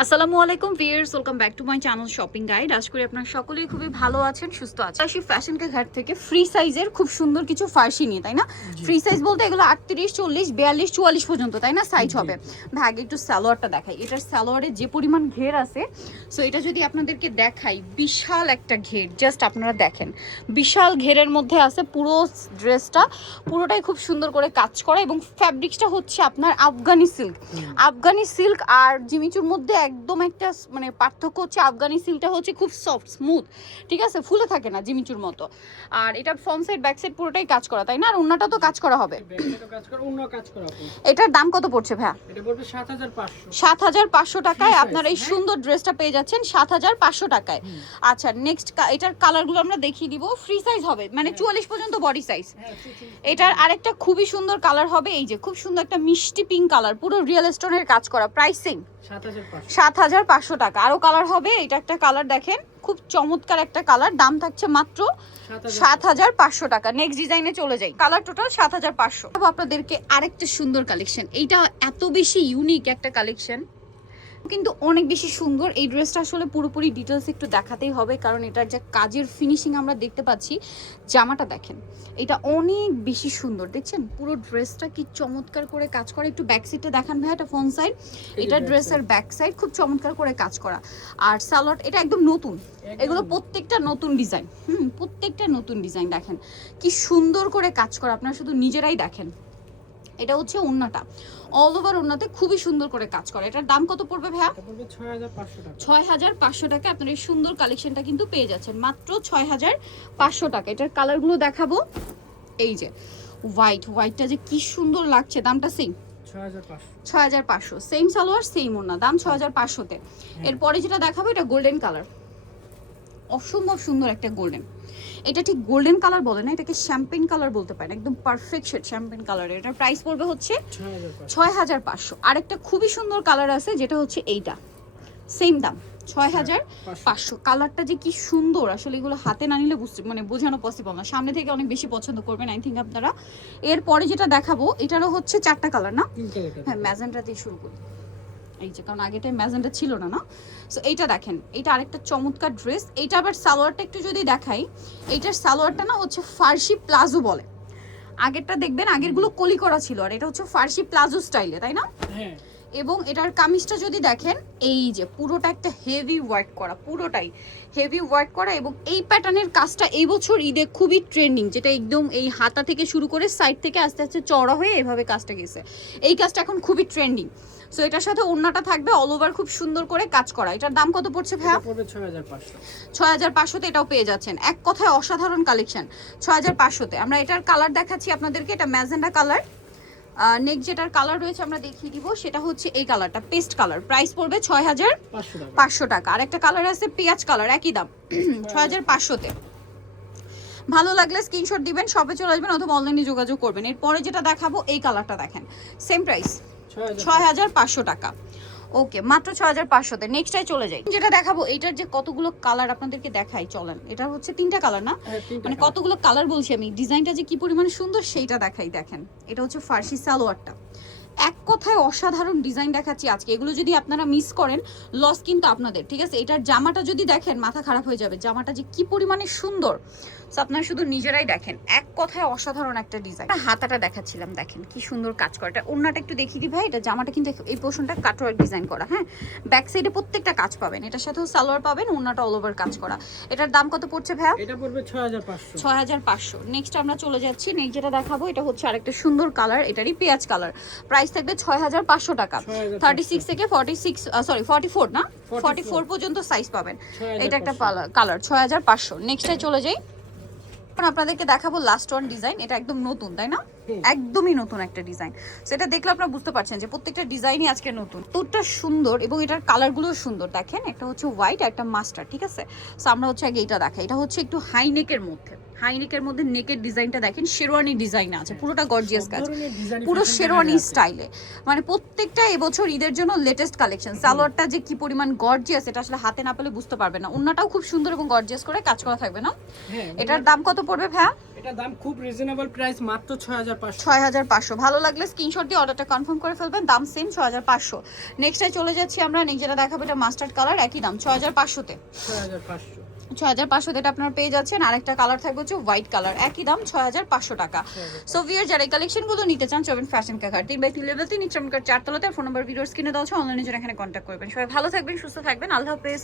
আসসালামু আলাইকুম viewers welcome back to my channel shopping guide. আশা করি আপনারা সকলেই খুবই ভালো আছেন সুস্থ আছেন। আসি ফ্যাশন কে ঘাট থেকে ফ্রি সাইজের খুব সুন্দর কিছু ফার্সি নিয়ে তাই না? ফ্রি সাইজ বলতে এগুলো আটত্রিশ চল্লিশ বিয়াল্লিশ চুয়াল্লিশ পর্যন্ত তাই না? সাইজ হবে। ভাগ একটু স্যালোয়ারটা দেখাই। এটার স্যালোয়ারে যে পরিমাণ ঘের আছে সো এটা যদি আপনাদেরকে দেখাই বিশাল একটা ঘের জাস্ট আপনারা দেখেন। বিশাল ঘেরের মধ্যে আছে পুরো ড্রেসটা পুরোটাই খুব সুন্দর করে কাজ করা এবং ফ্যাব্রিক্সটা হচ্ছে আপনার আফগানি সিল্ক আফগানি সিল্ক আর জিমিচুর মধ্যে একদম একটা মানে পার্থক্য হচ্ছে আফগানি সিল্কটা হচ্ছে খুব সফট স্মুথ ঠিক আছে? ফুলে থাকে না জিমিচুর মতো। আর এটা ফ্রন্ট সাইড ব্যাক সাইড পুরোটাই কাজ করা তাই না? আর অন্যটা তো কাজ করা হবে। এটার দাম কত পড়ছে ভাইয়া? সাত হাজার পাঁচশো। টাকায় আপনার এই হ্যাঁ? সুন্দর ড্রেসটা পেয়ে যাচ্ছেন সাত হাজার পাঁচশো টাকায়। আচ্ছা নেক্সট এটার কালারগুলো আমরা দেখিয়ে দিব। ফ্রি সাইজ হবে মানে চুয়াল্লিশ পর্যন্ত বডি সাইজ হ্যাঁ ঠিক। এটার আরেকটা খুবই সুন্দর কালার হবে এই যে খুব সুন্দর একটা মিষ্টি পিঙ্ক কালার পুরো রিয়েল স্টোনের কাজ করা প্রাইসিং সাত হাজার পাঁচশো টাকা। আরও কালার হবে এটা একটা কালার দেখেন খুব চমৎকার একটা কালার দাম থাকছে মাত্র সাত হাজার সাত হাজার পাঁচশো টাকা। নেক্সট ডিজাইনে চলে যাই। কালার টোটাল সাত হাজার পাঁচশো আপনাদেরকে আরেকটা সুন্দর কালেকশন এইটা এত বেশি ইউনিক একটা কালেকশন কিন্তু অনেক বেশি সুন্দর। এই ড্রেসটা আসলে পুরোপুরি ডিটেলস একটু দেখাতেই হবে কারণ এটার যে কাজের ফিনিশিং আমরা দেখতে পাচ্ছি জামাটা দেখেন এটা অনেক বেশি সুন্দর। দেখছেন? পুরো ড্রেসটা কি চমৎকার করে কাজ করে। একটু ব্যাক সাইডটা দেখান ভাই এটা ফ্রন্ট সাইড এটা ড্রেসের ব্যাক সাইড খুব চমৎকার করে কাজ করা। আর সালোয়ার এটা একদম নতুন। এগুলো প্রত্যেকটা নতুন ডিজাইন হুম প্রত্যেকটা নতুন ডিজাইন দেখেন। কি সুন্দর করে কাজ করা। আপনারা শুধু নিজেরাই দেখেন। এটা হচ্ছে ওন্নাটা অল ওভার ওন্নাতে খুবই সুন্দর করে কাজ করে। এটার দাম কত পড়বে ভাইয়া? ছয় হাজার পাঁচশো টাকা। আপনার এই সুন্দর কালেকশনটা কিন্তু পেয়ে যাচ্ছেন। মাত্র ছয় হাজার পাঁচশো টাকা। এটার কালারগুলো দেখাবো। এই যে হোয়াইট হোয়াইটটা যে কি সুন্দর লাগছে। দামটা সেম ছয় হাজার পাঁচশো। সেম সালোয়ার সেম ওনা দাম ছয় হাজার পাঁচশোতে। এরপরে যেটা দেখাবো এটা গোল্ডেন কালার অসম্ভব সুন্দর একটা গোল্ডেন এটা ঠিক গোল্ডেন কালার বলে না এটাকে শ্যাম্পেন কালার বলতে পারেন একদম পারফেক্ট শেড শ্যাম্পেন কালারের এটার প্রাইস পড়বে হচ্ছে ছয় হাজার পাঁচশো। আরেকটা খুবই সুন্দর কালার আছে যেটা হচ্ছে এইটা। সেম দাম ছয় হাজার পাঁচশো। কালারটা যে কি সুন্দর আসলে এগুলো হাতে না নিলে বুঝতে মানে বোঝানো পসিবল না। সামনে থেকে অনেক বেশি পছন্দ করবেন আই থিঙ্ক আপনারা। এরপরে যেটা দেখাবো এটারও হচ্ছে চারটা কালার না? হ্যাঁ ম্যাজেন্টাতেই শুরু করি। এই যে কারণ আগেটাই ম্যাজেন্টা ছিল না না? সো এইটা দেখেন এটা আরেকটা চমৎকার ড্রেস। এইটা আবার সালোয়ারটা একটু যদি দেখাই এইটার সালোয়ারটা না হচ্ছে ফার্সি প্লাজো বলে। আগেরটা দেখবেন আগেরগুলো কলি করা ছিল আর এটা হচ্ছে ফার্সি প্লাজো স্টাইলে তাই না? হ্যাঁ। এবং এটার কামিজটা যদি দেখেন এই যে পুরোটা একটা হেভি ওয়ার্ক করা পুরোটাই হেভি ওয়ার্ক করা এবং এই প্যাটার্নের কাজটা এই বছর ঈদে খুবই ট্রেন্ডিং যেটা একদম এই হাতা থেকে শুরু করে সাইড থেকে আস্তে আস্তে চড়া হয়ে এভাবে কাজটা গেছে। এই কাজটা এখন খুবই ট্রেন্ডিং সো এটার সাথে ওড়নাটা থাকবে অল ওভার খুব সুন্দর করে কাজ করা। এটার দাম কত পড়ছে ভাইয়া? পড়বে ছয় হাজার পাঁচশো। ছয় হাজার পাঁচশোতে এটাও পেয়ে যাচ্ছেন। এক কথায় অসাধারণ কালেকশন ছয় হাজার পাঁচশোতে। আমরা এটার কালার দেখাচ্ছি আপনাদেরকে এটা ম্যাজেন্ডা কালার নেক্সট যেটার কালার রয়েছে আমরা দেখিয়ে দিব সেটা হচ্ছে এই কালারটা পেস্ট কালার প্রাইস পড়বে ছয় হাজার পাঁচশো টাকা। আর একটা কালার আছে পেঁয়াজ কালার একই দাম। ছয় হাজার পাঁচশোতে। ভালো লাগলে স্ক্রিনশট দিবেন শপে চলে আসবেন অথবা অনলাইনে যোগাযোগ করবেন। এরপরে যেটা দেখাবো এই কালারটা দেখেন। সেম প্রাইস ছয় হাজার পাঁচশো টাকা। ওকে মাত্র ছয় হাজার পাঁচশোতে। নেক্সটাই চলে যাই। যেটা দেখাবো এটার যে কতগুলো কালার আপনাদেরকে দেখাই চলেন। এটা হচ্ছে তিনটা কালার না? হ্যাঁ, মানে কতগুলো কালার বলছি আমি? ডিজাইনটা যে কি পরিমাণ সুন্দর সেইটা দেখাই দেখেন। এটা হচ্ছে ফার্সি সালোয়ারটা। এক কথায় অসাধারণ ডিজাইন দেখাচ্ছি আজকে। এগুলো যদি আপনারা মিস করেন লস কিন্তু আপনাদের ঠিক আছে? এটার জামাটা যদি দেখেন মাথা খারাপ হয়ে যাবে। জামাটা যে কি পরিমাণে সুন্দর। আপনারা শুধু নিজেরাই দেখেন। এক কথায় অসাধারণ একটা ডিজাইন হাতাটা দেখাচ্ছিলাম দেখেন কি সুন্দর কাজ করা। এটা ওড়নাটা একটু দেখিয়ে দিই ভাই। এটা জামাটা কিন্তু এই পোর্শনটা কাটওয়ার্ক ডিজাইন করা হ্যাঁ? ব্যাক সাইডে প্রত্যেকটা কাজ পাবেন। এটার সাথেও সালোয়ার পাবেন ওড়নাটা অল ওভার কাজ করা। এটার দাম কত পড়ছে ভাইয়া? এটা পড়বে ছয় হাজার পাঁচশো। ছয় হাজার পাঁচশো। নেক্সট আমরা চলে যাচ্ছি। নেক্সট যেটা দেখাবো এটা হচ্ছে আরেকটা সুন্দর কালার এটারই পেঁয়াজ কালার প্রাইস থাকবে ছয় হাজার পাঁচশো টাকা। থার্টি সিক্স থেকে forty six sorry forty four না? ফর্টি ফোর পর্যন্ত সাইজ পাবেন। এটা একটা কালার ছয় হাজার পাঁচশো। নেক্সটে চলে যাই। এখন আপনাদেরকে দেখাবো লাস্ট ওয়ান ডিজাইন এটা একদম নতুন তাই না। একদমই নতুন একটা ডিজাইন। সেটা দেখলে আপনারা বুঝতে পারছেন যে প্রত্যেকটা ডিজাইনই আজকে নতুন। তোরটা সুন্দর এবং এটার কালারগুলো সুন্দর। দেখেন একটা হচ্ছে হোয়াইট আর একটা মাস্টার ঠিক আছে? সো আমরা হচ্ছে আগে এটা দেখাই। এটা হচ্ছে একটু হাই নেকের মধ্যে। হাই নেকের মধ্যে নেকের ডিজাইনটা দেখেন শেরওয়ানি ডিজাইন আছে পুরোটা গর্জিয়াস কাজ। পুরো শেরওয়ানি স্টাইলে মানে প্রত্যেকটা এবছর ঈদের জন্য লেটেস্ট কালেকশন সালোয়ারটা যে কি পরিমাণ গর্জিয়াস এটা আসলে হাতে না পেলে বুঝতে পারবে না। অন্যটাও খুব সুন্দর এবং গর্জিয়াস করে কাজ করা থাকবে না? হ্যাঁ এটার দাম কত পড়বে ভাইয়া? এটা দাম খুব রিজনেবল প্রাইস মাত্র ছয় হাজার পাঁচশো ছয় হাজার পাঁচশো। ভালো লাগলে স্ক্রিনশট দিয়ে অর্ডারটা কনফার্ম করে ফেলবেন। দাম সেম ছয় হাজার পাঁচশো। নেক্সটে চলে যাচ্ছি আমরা। নেক্সট যেটা দেখাবো এটা মাস্টার্ড কালার একই দাম ছয় হাজার পাঁচশোতে। ছয় হাজার পাঁচশো। ছয় হাজার এটা আপনারা পেয়ে যাচ্ছেন। আরেকটা কালার থাকবে হচ্ছে হোয়াইট কালার একই দাম ছয় হাজার পাঁচশো টাকা। সো ভিয়ার যারা এই কালেকশনগুলো নিতে চান চবেন ফ্যাশন কাকার তিন বাই তিন লেভেল তিন ইচ্ছামকার চারতলাতে ফোন নাম্বার ভিডিওর স্ক্রিনে দেওয়া আছে। অনলাইনে জন্য এখানে কন্ট্যাক্ট করবেন। সবাই ভালো থাকবেন সুস্থ থাকবেন। আল্লাহ হাফেজ।